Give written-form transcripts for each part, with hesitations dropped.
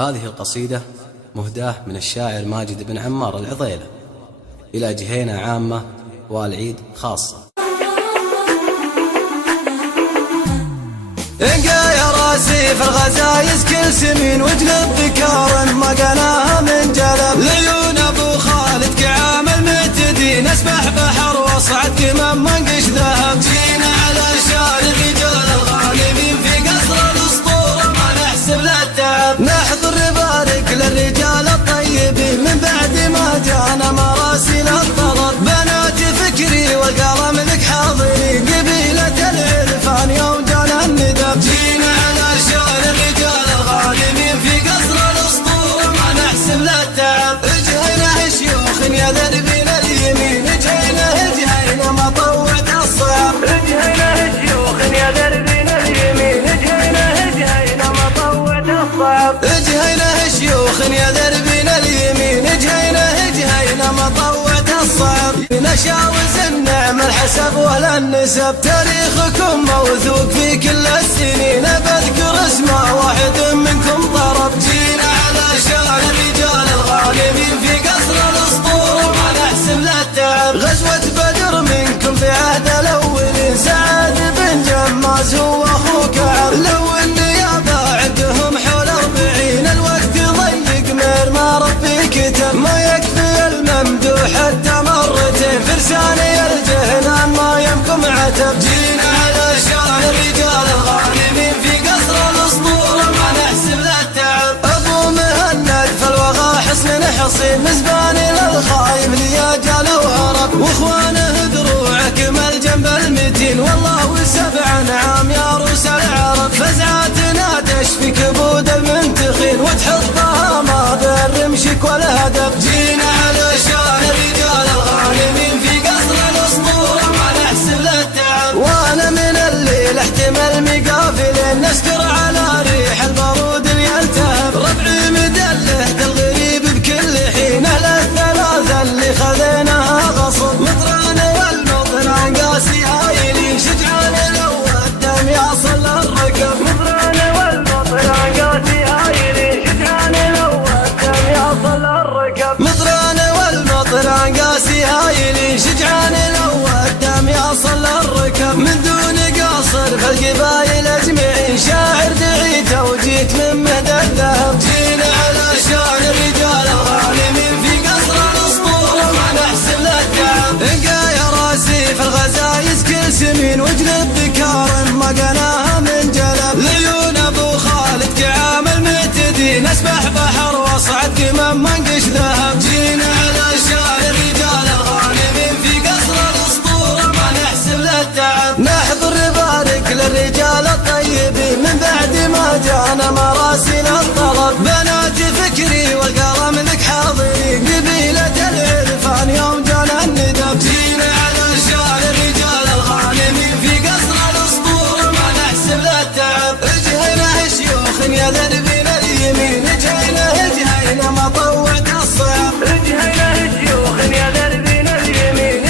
هذه القصيدة مهداة من الشاعر ماجد بن عمار العضيلة إلى جهينة عامة والعيد خاصة. انقى يا راسي في الغزايز كل سمين وجلب بكار ما قناها من جلب لعيون ابو خالد كعام المعتدين اسبح بحر وصعد كمام منقش ذهب. جينا على شان الرجال الغالبين في قصر الاسطوره ما نحسب للتعب نحضر بارك للرجال الطيبين من بعد ما جانا مراسيل الطلب بنات فكري والقلم لك حاضرين قبيله العرفان يوم جانا الندب. جينا على شان الرجال الغالبين في قصر الاسطوره ما نحسب للتعب جهينه شيوخ يا ذربين اليمين جهينه مطوعة الصعب جهينه شيوخ يا ذربين اليمين جهينه مطوعة الصعب جهينه شيوخ يا ذربين اليمين جهينه مطوعة الصعب. نشاوز النعم الحسب ولا النسب تاريخكم موثوق في كل السنين بذكر اسماء واحد منكم ضرب. جينا على شان الرجال الغالبين في قصر الاسطوره ما نحسب للتعب غزوة بدر منكم في عهد الاولين سعد بن جماز هو اخو كعب لو النيابه عندهم حول 40 الوقت ضيق مير ما ربي كتب ما يكفي الممدوح حتى مرتين فرساني الجهنان ما يمكم عتب. جينا على شان الرجال الغالبين في قصر الاسطوره ما نحسب للتعب ابو مهند في الوغى حصن حصين مزباني للخايف لياجال وهرب واخوانه دروع كمل جنب المتين والله وسبع نعام يا روس العرب فزعاتنا تشفي كبود المنتخين وتحطها ما بالرمشك والهدف. جينا على شان الرجال الغالبين في قصر الاسطوره ما نحسب للتعب وانا من الليل احتمل مقافلين نسكر على ريح البارود اللي يلتهب ربعي مدله الغريب بكل حين اهل الثلاثه اللي خذيناها غصب مطران والمطران قاسي هايلين شجعان لو الدم يصل الركب مطران والمطران قاسي هايلين شجعان لو الدم يصل الركب مطران والمطران قاسي هايلين شجعان لو الدم يصل الركب من دون قصر في القبايل اجمعين شاعر دعيته وجيت من مهد الذهب. جينا على شان الرجال الغالبين في قصر الاسطوره ما نحسب للتعب انقى يا راسي في الغزايز كل سمين وجلب بكار ما قناها من جلب لعيون ابو خالد كعام المعتدين اسبح بحر وصعد كمام منقش ذهب. جينا على شان الرجال الغالبين في قصر الاسطوره ما نحسب للتعب نحضر بارك للرجال الطيبين من بعد ما جانا مراسيل الطلب بنات فكري والقلم لك حاضرين قبيله العرفان يوم جانا الندب. جينا على شان الرجال الغالبين في قصر الاسطوره ما نحسب للتعب جهينه شيوخ يا ذربين اليمين جهينه مطوعة الصعب جهينه شيوخ يا ذربين اليمين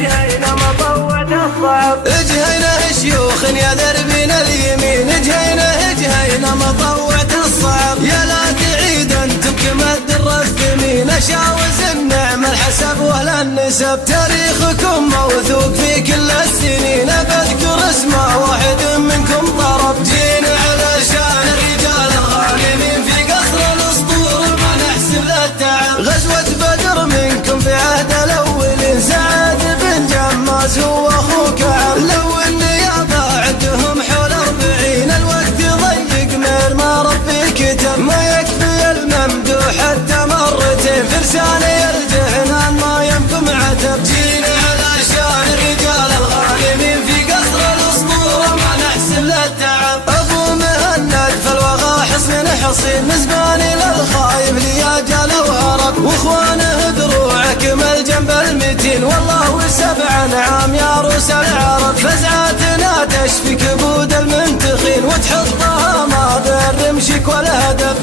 جهينه مطوعة الصعب جهينه شيوخ يا ذربين اليمين جهينه مطوعة الصعب. يا لا تعيد انتم كما الدر الثمين اشاوز النعم الحسب ولا النسب تاريخكم موثوق في كل السنين بذكر اسماء واحد منكم ضرب. جينا على شان الرجال الغالبين في قصر الاسطوره ما نحسب للتعب غزوة بدر منكم في عهد الاولين سعد بن جماز هو اخو كعب لو النيابه عندهم حول 40 الوقت ضيق مير ما ربي كتب ما يكفي الممدوح حتى مرتين فرساني الجهنان ما يمكم عتب. جينا على شان الرجال الغالبين في قصر الاسطوره ما نحسب للتعب ابو مهند في الوغى حصن حصين مزباني للخايف لياجال وهرب واخوانه دروع كمل جنب المتين والله وسبع نعام يا روس العرب فزعاتنا تشفي كبود المنتخين وتحطها ما بالرمشك والهدف.